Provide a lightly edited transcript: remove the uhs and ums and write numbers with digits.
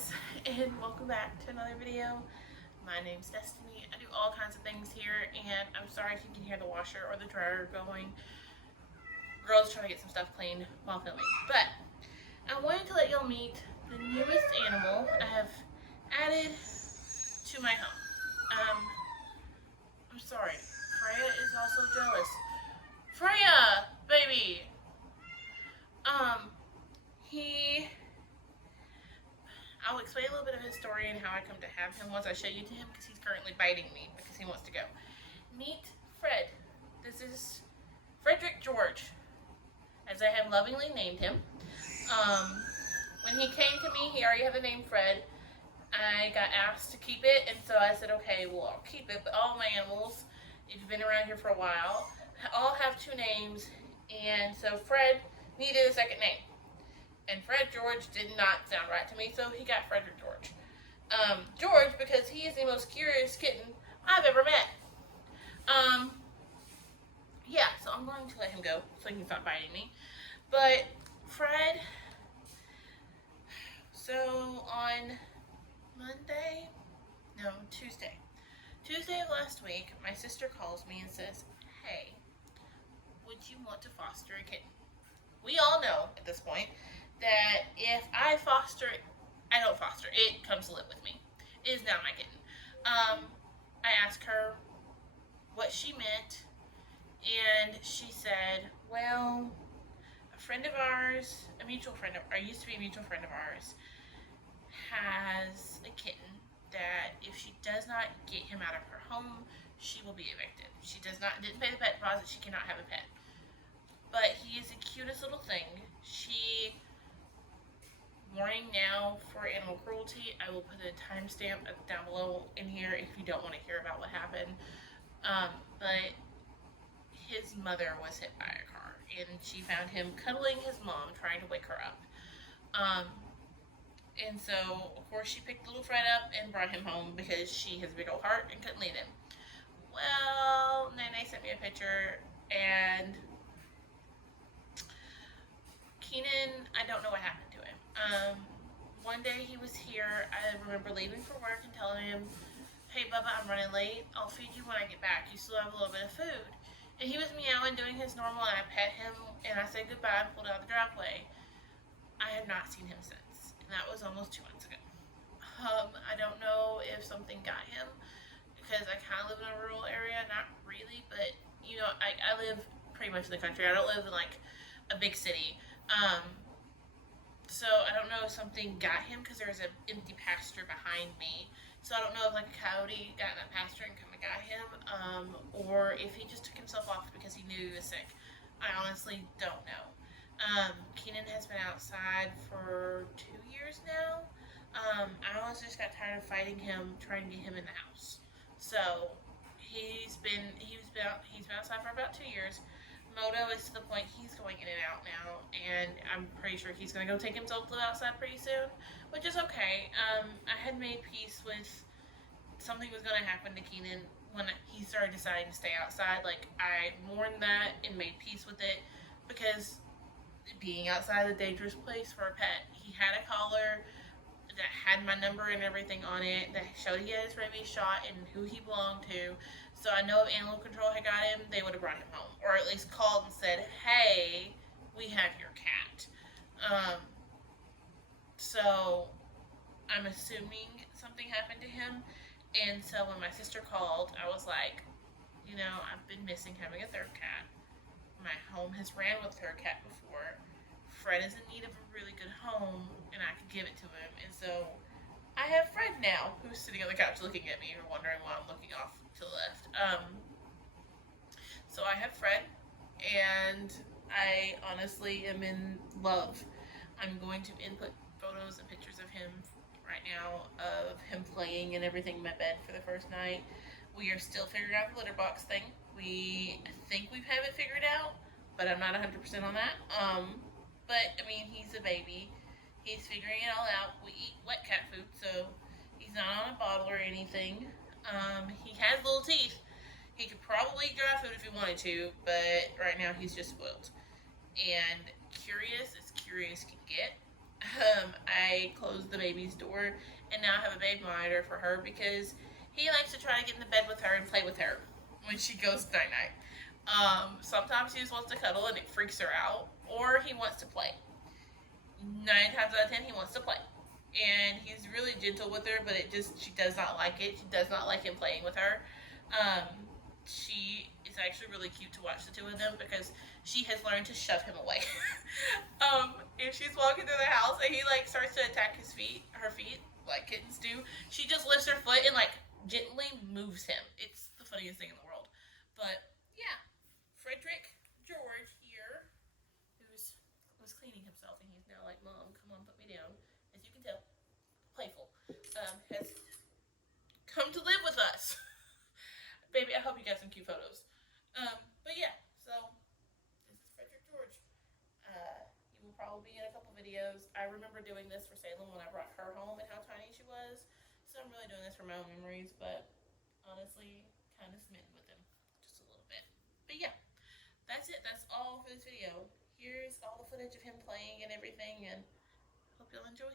guys, and welcome back to another video. My name's Destiny. I do all kinds of things here, and I'm sorry if you can hear the washer or the dryer going. Girls trying to get some stuff cleaned while filming. But I wanted to let y'all meet the newest animal I have added to my home. I'm sorry. Freya is also jealous. Freya, baby. He I'll explain a little bit of his story and how I come to have him once I show you to him because he's currently biting me because he wants to go. Meet Fred. This is Frederick George, as I have lovingly named him. When he came to me, he already had the name Fred. I got asked to keep it, and so I said, okay, well, I'll keep it. But all my animals, if you've been around here for a while, all have two names, and so Fred needed a second name. And Fred George did not sound right to me, so he got Frederick George. George, because he is the most curious kitten I've ever met. Yeah, so I'm going to let him go so he can stop biting me. But Fred, so on Tuesday of last week, my sister calls me and says, hey, would you want to foster a kitten? We all know at this point that if I foster it, I don't foster it, it comes to live with me. It is not my kitten. I asked her what she meant, and she said, well, a friend of ours, used to be a mutual friend of ours, has a kitten that if she does not get him out of her home, she will be evicted. She didn't pay the pet deposit, she cannot have a pet. But he is the cutest little thing. Warning now for animal cruelty. I will put a timestamp down below in here if you don't want to hear about what happened. But his mother was hit by a car, and she found him cuddling his mom, trying to wake her up. And so, of course, she picked little Fred up and brought him home because she has a big old heart and couldn't leave him. Well, Nene sent me a picture, and Keenan, I don't know what happened to him. One day he was here, I remember leaving for work and telling him, hey Bubba, I'm running late, I'll feed you when I get back, you still have a little bit of food. And he was meowing, doing his normal, and I pet him, and I said goodbye and pulled out of the driveway. I have not seen him since, and that was almost 2 months ago. I don't know if something got him, because I kind of live in a rural area, not really, but, you know, I live pretty much in the country, I don't live in, like, a big city. So I don't know if something got him because there's an empty pasture behind me. So I don't know if like a coyote got in that pasture and kind of got him, or if he just took himself off because he knew he was sick. I honestly don't know. Keenan has been outside for 2 years now. I honestly just got tired of fighting him, trying to get him in the house. So he's been outside for about 2 years. Moto is to the point he's going in and out now, and I'm pretty sure he's going to go take himself to the outside pretty soon, which is okay. I had made peace with something was going to happen to Keenan when he started deciding to stay outside. Like, I mourned that and made peace with it, because being outside is a dangerous place for a pet. He had a collar that had my number and everything on it, that showed he had his rabies shot and who he belonged to. So I know if animal control had got him, they would have brought him home, or at least called and said, hey, we have your cat. So I'm assuming something happened to him. And so when my sister called, I was like, you know, I've been missing having a third cat. My home has ran with a third cat before. Fred is in need of a really good home, and I could give it to him. And so I have Fred now, who's sitting on the couch looking at me, or wondering why I'm looking off to the left. So I have Fred, and I honestly am in love. I'm going to input photos and pictures of him right now, of him playing and everything in my bed for the first night. We are still figuring out the litter box thing. I think we have it figured out, but I'm not 100% on that. But, I mean, he's a baby. He's figuring it all out. We eat wet cat food, so he's not on a bottle or anything. He has little teeth. He could probably eat dry food if he wanted to, but right now he's just spoiled. And curious as curious can get. I closed the baby's door, and now I have a baby monitor for her because he likes to try to get in the bed with her and play with her when she goes night night. Sometimes he just wants to cuddle and it freaks her out, or he wants to play. 9 times out of 10, he wants to play, and he's really gentle with her, but it just she does not like it. She does not like him playing with her. Um, she is actually really cute to watch the two of them because she has learned to shove him away. If she's walking through the house and he like starts to attack her feet, like kittens do, she just lifts her foot and like gently moves him. It's the funniest thing in the world. But yeah, Frederick George here, who's was cleaning himself and he's now like, "Mom, come on, put me down." As you can tell, playful, has come to live with us. Baby, I hope you got some cute photos. But yeah, so this is Frederick George. He will probably be in a couple videos. I remember doing this for Salem when I brought her home and how tiny she was. So I'm really doing this for my own memories, but honestly, kind of smitten with him just a little bit. But yeah, that's it. That's all for this video. Here's all the footage of him playing and everything, and hope you'll enjoy.